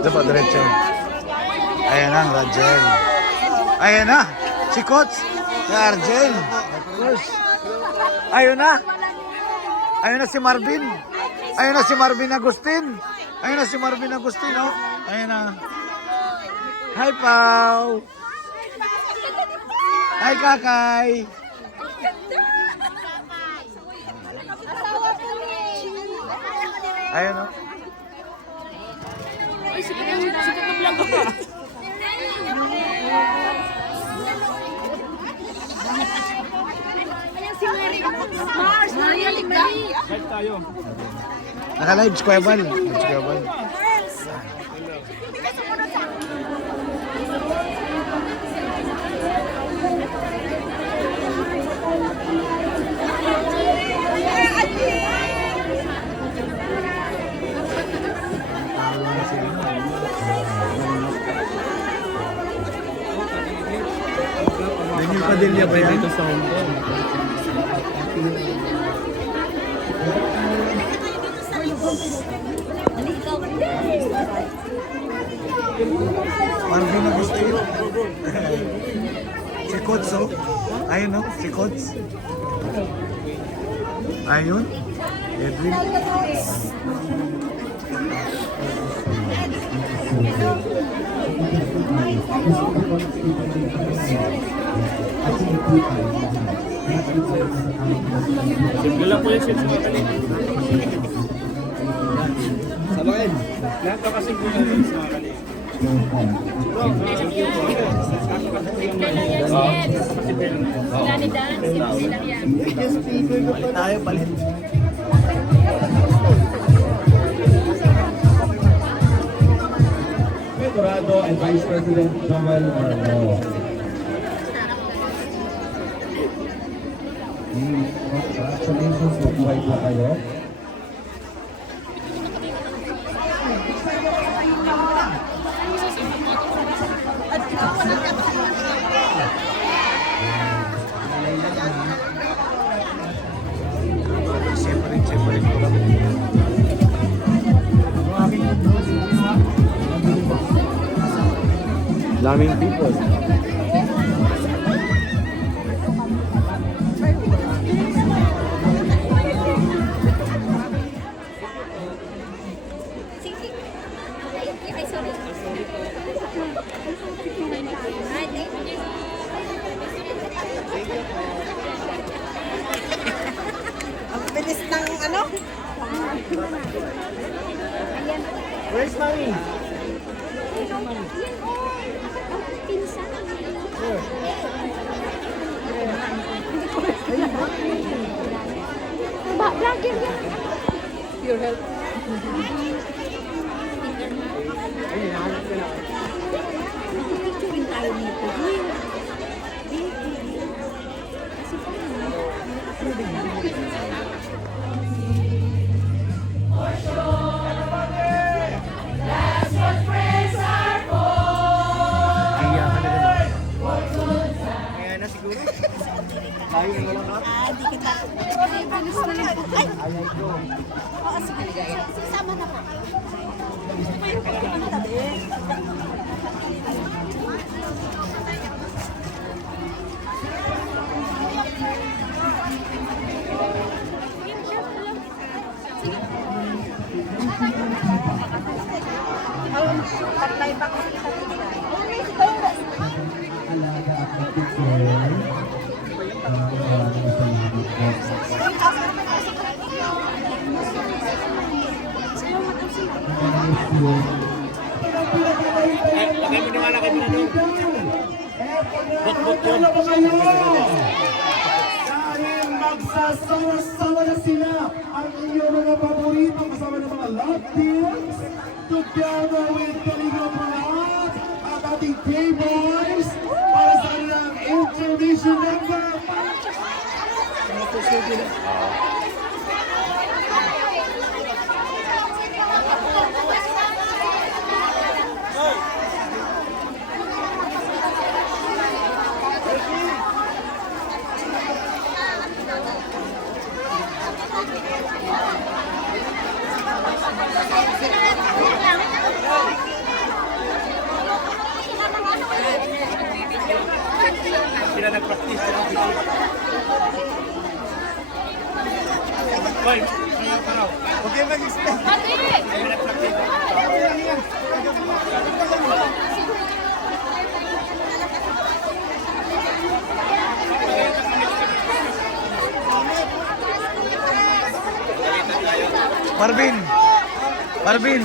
Ito pa, diretso. Ayan na, Rangel. Ayan na, si Coach. Si Argel. Ayun na. Ayun na si Marvin. Ayun na si Marvin Agustin. Ayun na si Marvin Agustin, oh. Ayun na. Hi, Pao. Hi, Kakay. Ayun, oh. Sikat na vlog ko. Ayan si Mary. Mars, Maria Ligay. Live tayo. Naka-live si Kuya Bal. Si Kuya Bal. Daniel Padilla ba yan? Dito sa Hong Kong. Marvin Agustin. Si Coach, oh. Ayun, oh. Si Coach. Ayun. Edwin. Simple lang po yung shit sa mga kanina. Sabayin. Lahat ka kasi po yung sa mga kanina. Sila ni Dan, sila yan. Palit tayo, palit. Dorado and Vice President Joel Marlo. Congratulations, mabuhay po kayo. Daming people. Ay, sorry. Ay, thank you. Ang bilis ng ano? Where's Mami? Vlogger yan. Your health. Picturing tayo nito. Kaya na siguro. Tayo na lang ha? Di kita. Ay, bilis na lang. Ay! Oo, sige. Sisama na ka. Mayroon ka naman tabi. Taglay pa kasi kita. Lagay mo naman, lagay mo na doon. Bot yun. Dahil magsasama-sama na sila ang inyong mga paborito kasama ng mga love teams together with Kaligo Parat at ating K-Boys para sa kanilang intermission number. Sila Marvin. Marvin.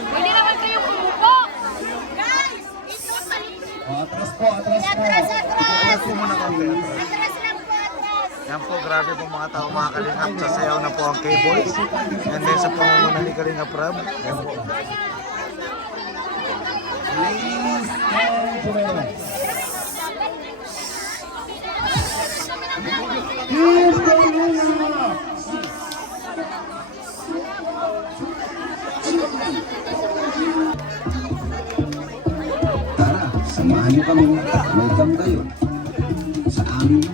Pwede naman kayong umupo. Guys, ito mali. Atras po, atras po. Atras muna konti. Atras lang po, atras. Yan po, grabe po mga tao, mga kalingap. Sasayaw na po ang K-Boys. And then sa pangunguna ni Kalingap Rab. Yan po. Ladies and gentlemen. Here's the winner. Tara, samahan niyo kami. Welcome kayo sa aming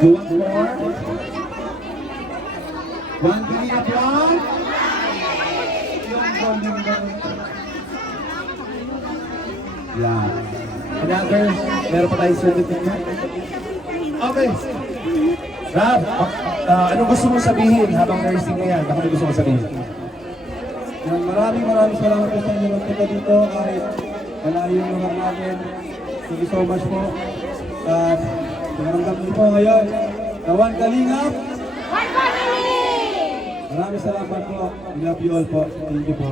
You want more? One billion applause. Yeah. Another, meron pa tayong certificate. Okay. Rab, anong gusto mong sabihin habang nursing na yan? Ano gusto mong sabihin? Maraming salamat po sa inyo magpunta dito kahit malayo yung lugar natin. Thank you so much po. At pinaramdam niyo po ngayon na One Kalingap. One family! Maraming salamat po. I love you all po. Thank you po.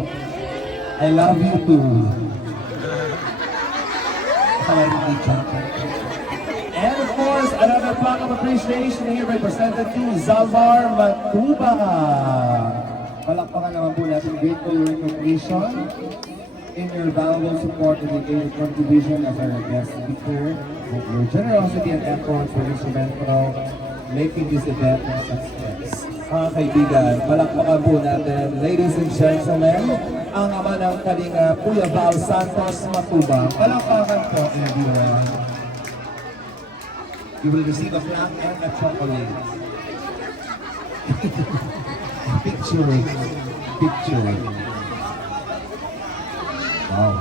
I love you too. And of course, another plaque of appreciation here represented to Zalvar Matuba. Palakpakan naman po natin. Great for your recognition in your valuable support and dedicated contribution as our guest speaker. Your generosity and efforts were instrumental making this event a success. Mga kaibigan, palakpakan po natin, ladies and gentlemen, ang ama ng Kalinga, Kuya Val Santos Matuba. Palakpakan po, everyone. You will receive a plaque and a chocolate. Picture. Picture. Wow.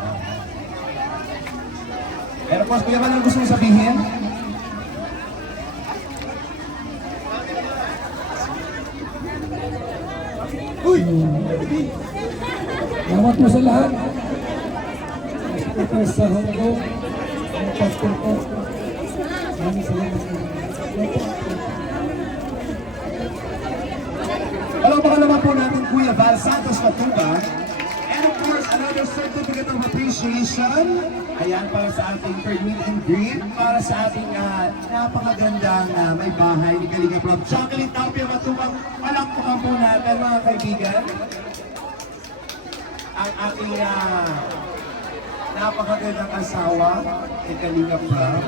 And of course, Kuya Val, ano gusto mong sabihin? Uy! Salamat po sa lahat. Ito sa Hong Kong. Ang pastor ko. Maraming salamat po. Palakpakan naman po natin Kuya Val Santos Matuba. And of course, another certificate of appreciation. Ayan, para sa ating third meet and greet. Para sa ating napakagandang may bahay ni Kalinga Prab. Chocolate Tapia Matubang. Palakpakan po natin mga kaibigan. Ang ating napakagandang asawa ni Kalinga Prab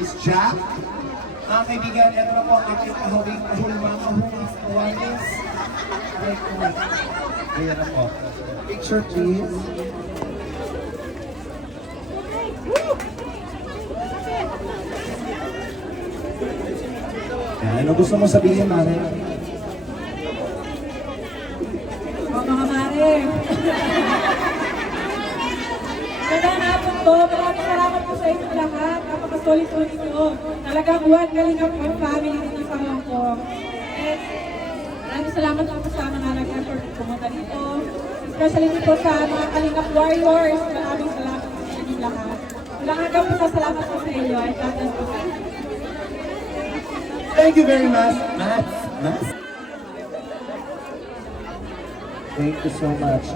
is Jack. Mga kaibigan, ito na po ang aking kahawing kawalis. Ayan na po. Picture please. Ano gusto mo sabihin, Mare? Magandang hapon po. Maraming salamat po sa inyong lahat. Napakasulit-sulit nyo. Talagang one Kalingap One family dito sa Hong Kong. And maraming salamat po sa mga nag-effort pumunta dito. Especially dito sa mga Kalingap Warriors. Maraming salamat po sa inyong lahat. Walang hanggang po sa salamat po sa inyo. And God bless po. Thank you very much, Matt. Thank you so much.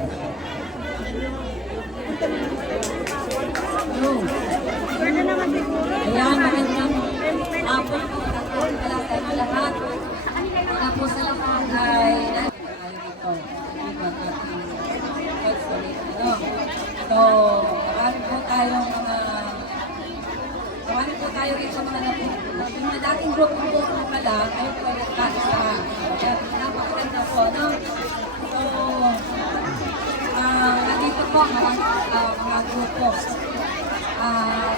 Ayan, magandang hapon po. Nagkaroon pala sa inyo lahat. Una po sa lahat ay tayo dito. Ibang ating pagsulit. So, marami po tayong marami po tayo rito mga yung mga dating group po po pala, kayo po ay nagkasa. Kaya napakaganda po, no? So, nandito po mga grupo.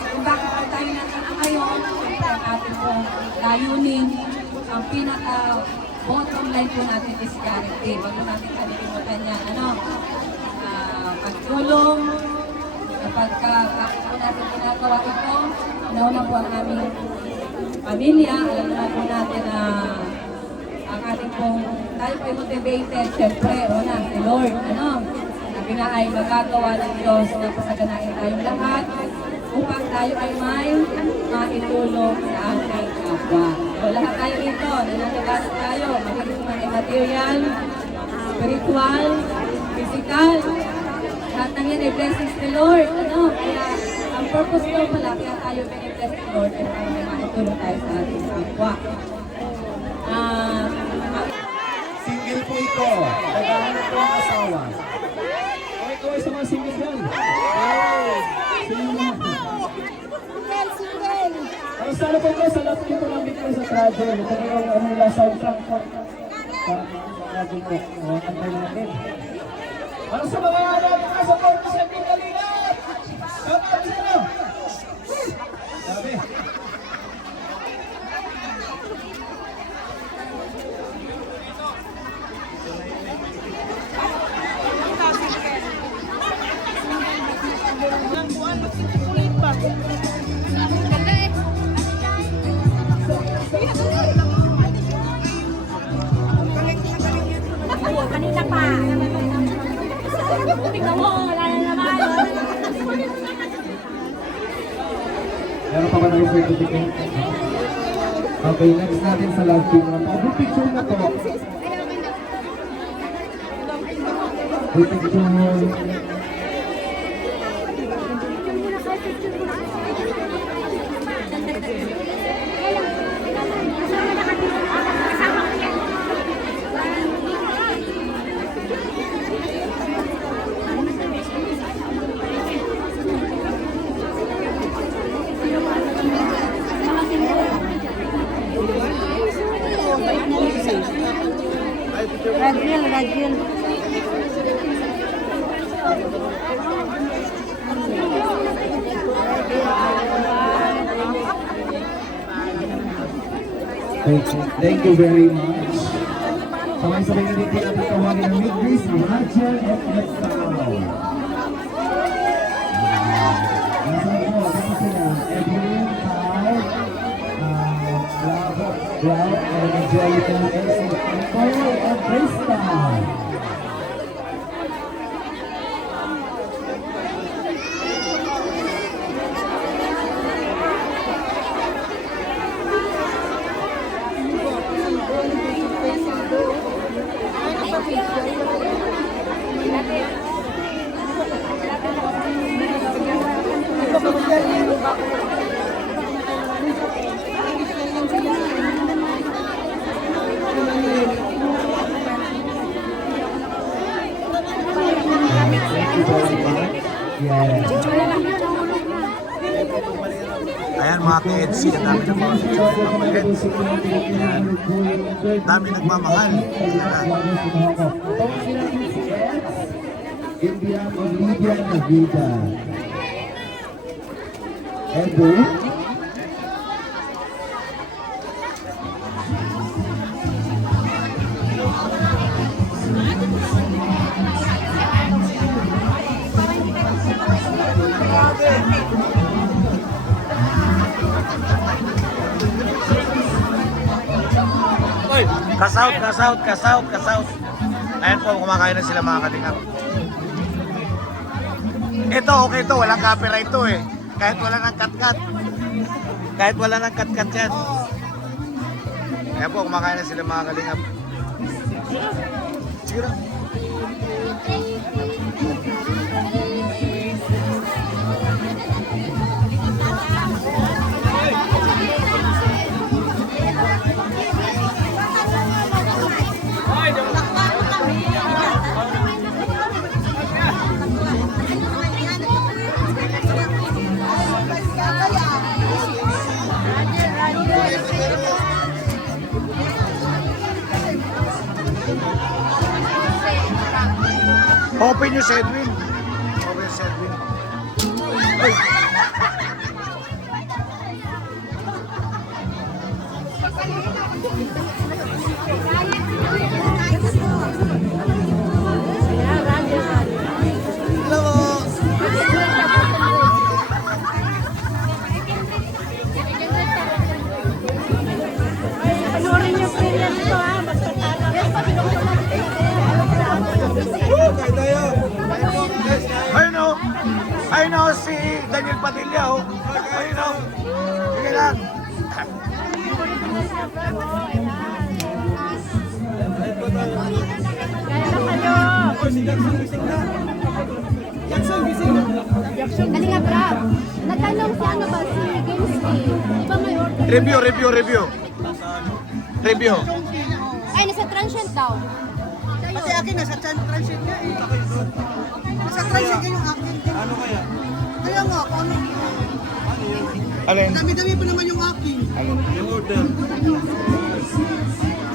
Kung bakit po tayo nandito ngayon, ang ating pong layunin, ang pinaka-bottom line po natin is charity. Bago natin kalimutan niya, pagtulong, kapag po natin ginagawa ito, nauna po ang aming pamilya, alam na po natin na ang ating pong, tayo po ay motivated, siyempre, una, si Lord, sabi nga ay magagawa ng Diyos na pasaganain tayong lahat, upang tayo ay may maitulong sa ating kapwa. So lahat tayo dito, nananagasa tayo, magiging material, spiritual, physical, lahat ng yan ay blessings ni Lord. Kaya ang purpose ko pala, kaya tayo binibless ni Lord ay para may maitulong tayo sa ating kapwa. Single po ito. Naghahanap po ang asawa. Ito ay sa mga single yan. Ang sana po ko, sa lahat dito ng video sa Travel. Ito na yung nila soundtrack po. Sa Travel po. Kantay natin. Ano sa mga support sa ating Kalingap? Shout out sa inyo! Sabi. Kanina pa. Tingnan mo, wala na naman. Meron pa ba na yung certificate? Okay, next natin sa last team. Group picture na to. Group picture. Ragil. Thank you very much. Sabay-sabay na dito natin tawagin ang Mid-Grease, Roger at Nextdown. Nasaan po? Dito sila. Edwin, Carl, Rob, and Angelica, and Paul, and Krista. Ayan mga ka-EDC, ang dami ng mga pamahit. Ayan. Dami nagmamahal. Indian Olivia Navida. Edu. Kasout, kasout, kasout, kasout. Ayan po, kumakain na sila mga kalingap. Ito, okay to. Walang copyright to eh. Kahit wala ng cut-cut. Kahit wala ng cut-cut yan. Ayan po, kumakain na sila mga kalingap. Sige. Open yung Sedwin. Open yung Sedwin. Ay! Panoorin niyo po yan ito ha. Ayun o! Ayun o si Daniel Padilla o! Ayun o! Sige lang! Kalinga Brad, nagtanong si ano ba si Gamesky? Di ba may order? Review, review, review! Review! Ay, nasa transient daw. Kasi akin nasa transient nga eh. Nasa transient nga yung akin. Ano kaya? Kaya nga, paano? Alin? Dami-dami pa naman yung akin. Yung order.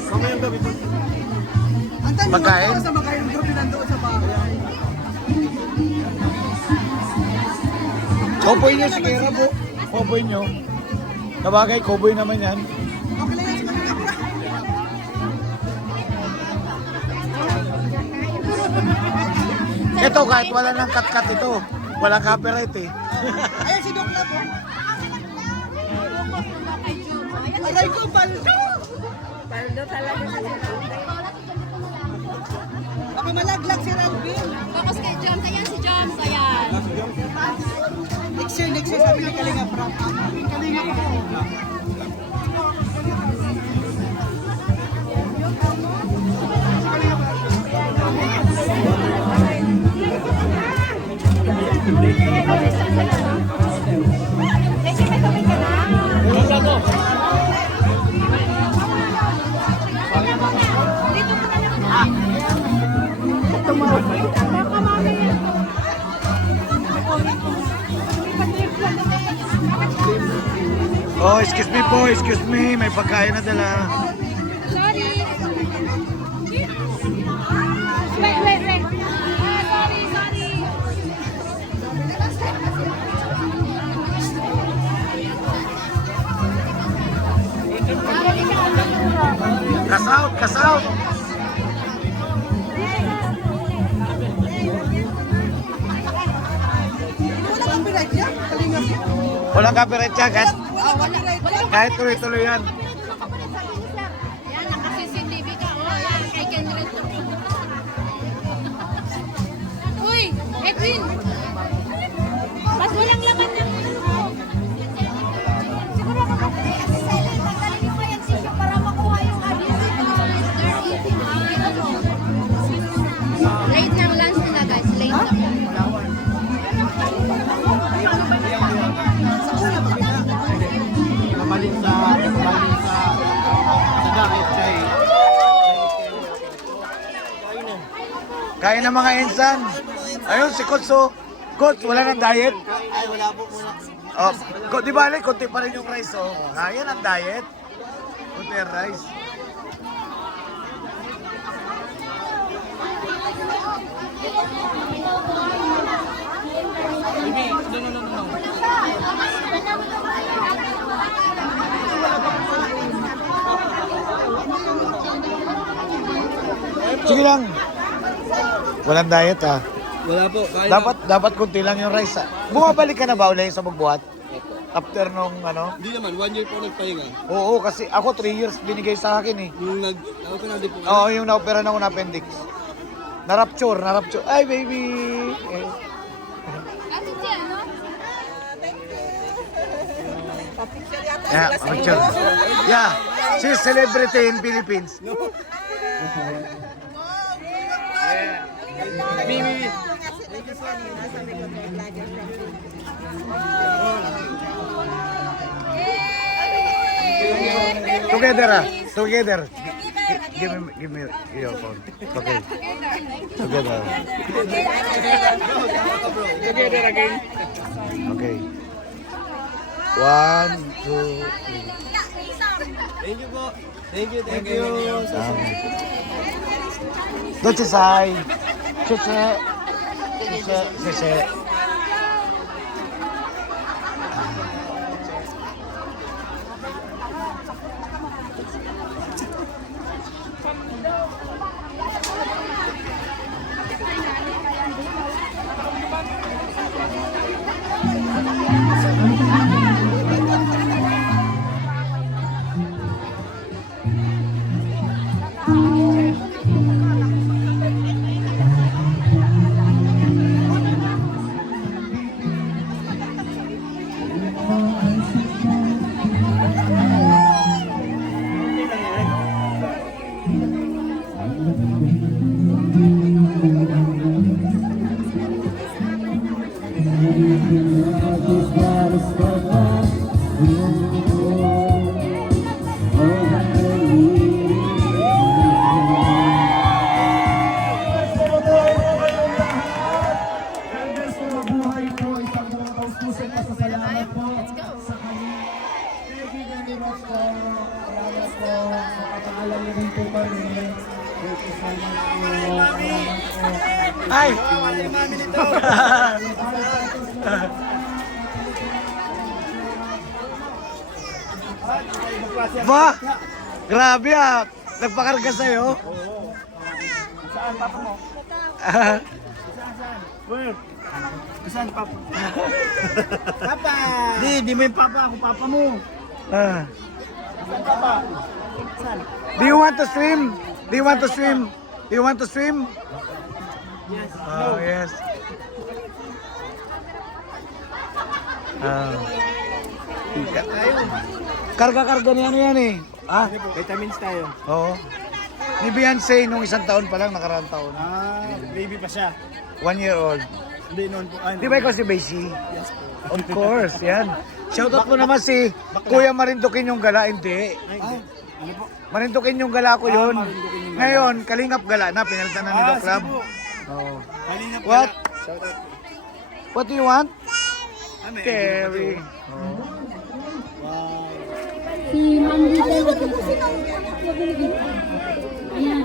Mamayang gabi po. Ang tanong Pagkain? sa makain ng gabi nandoon sa bahay. Cowboy nyo si Kera po. Cowboy nyo. Kabagay, cowboy naman yan. Okay lang yan sa Kalinga Brad. Ito, kahit wala ng cut-cut ito. Walang copyright eh. Ayan si Doc Lab. Aray ko, baldo! Paldo talaga sa Baka malaglag si Ralvin. Tapos kay Joms, ayan si Joms, ayan. Next year sabi ni Kalinga Brad. Kalinga Brad. Oh, excuse me po, excuse me. May pagkain na dala. Sorry. Wait. Sorry. Kasout, kasout. Wala copyright yan, Kalinga Brad. Walang copyright siya, guys. Wala copyright yan. Kahit tuloy-tuloy yan. Yan, naka-CCTV ka. Oh, yan, kay Kenred. Uy, Edwin! Mas walang laman ng siguro ako kasi Sally, tanggalin mo yung tissue para makuha yung adhesive. Late ng lunch nila guys, late na po. Kain ng mga insan. Ayun, si Coach, oh. Coach, wala ng diet? Ay, wala po muna. Oh, di ba, konti pa rin yung rice, oh. Yan ang diet. Konti ang rice. Sige lang. Walang diet, ah. Wala po. Kaya Dapat konti lang yung rice. Bumabalik ka na ba ulit sa magbuhat? After nung ano. Hindi naman, 1 year po nagpahinga. Oo, kasi ako 3 years binigay sa akin eh. Yung nag-opera din po. Oo, yung na-opera na ako na appendix. Na-rupture. Ay, baby! Eh. Ate siya, no? Yeah, picture. Yeah, she's celebrity in Philippines. Together. Give me your phone. Okay. Together. Together again. Okay. 1, 2, 3. Thank you po. Thank you. Dochesai. Sese. Congress po, mabuhay po. Isang mga taus-pusong pasasalamat po sa kanya. Thank you very much po. Salamat po. Sa kapaalam niyo rin po kami. Thank you so much po. Salamat po. Ay! Ba? Grabe ah. Nagpakarga sa'yo. Saan papa mo? Where? Saan papa? Papa! Di mo yung papa. Ako papa mo. Ah. Saan papa? Saan? Do you want to swim? Do you want to swim? Do you want to swim? Yes. Oh, yes. Ah. Karga-karga niya ano yan eh. Ah? Vitamins tayo. Oo. Ni Beyonce nung 1 taon pa lang, nakaraang taon. Baby pa siya. 1 year old. Hindi noon po. Di ba ikaw si Basie? Of course, yan. Shoutout mo naman si Kuya Marindukin yung gala, hindi. Ano po? Marindukin yung gala ko yun. Marindukin yung gala. Ngayon, Kalingap gala na, pinalitan na ni Doc Ram. Oh. Kanina po. What? Shoutout. What do you want? Ano Terry. Si Ma'am Lita. Ayan.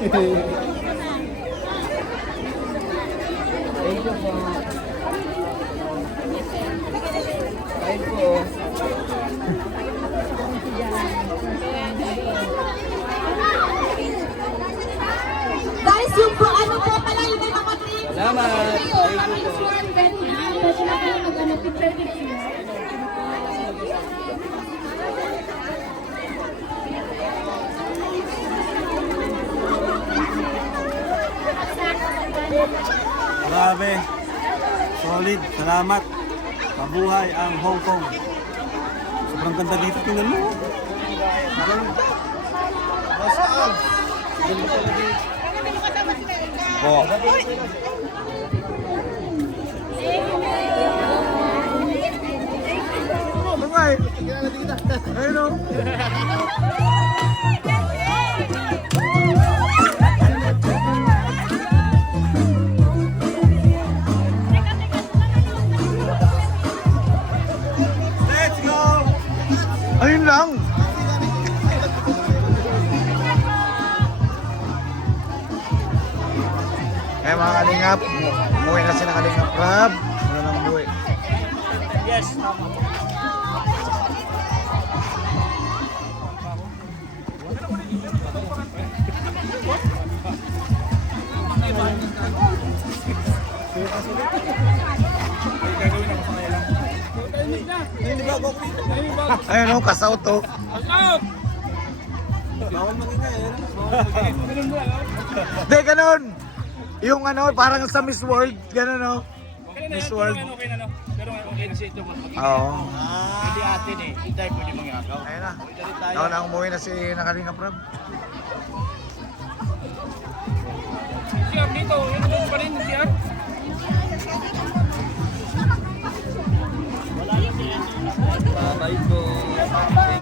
Ito po. Thank you po. Kain po. Guys, yung po, ano po pala yung may mga drinks. Salamat. Thank you po. Pwede na kayo mag-ano, picture. Grabe. Solid. Salamat. Mabuhay ang Hong Kong. Sobrang ganda dito. Tingnan mo. Oh. Bangay. Ayun o. Let's go! Ayun lang. Eh mga kalingap, umuwi na sila kalingap Rab. Wala nang buwi. Yes. Ayun o, kasaut to. Hindi, ganun. Yung ano, parang sa Miss World, ganun o. Miss World. Okay na, no? Pero okay na siya ito. Oo. Hindi atin eh. Hindi tayo pwede mangagaw. Ayun na. Ako na umuwi na si Nakalinga Prab. Siya, dito. Yung pa rin siya. Bye-bye po.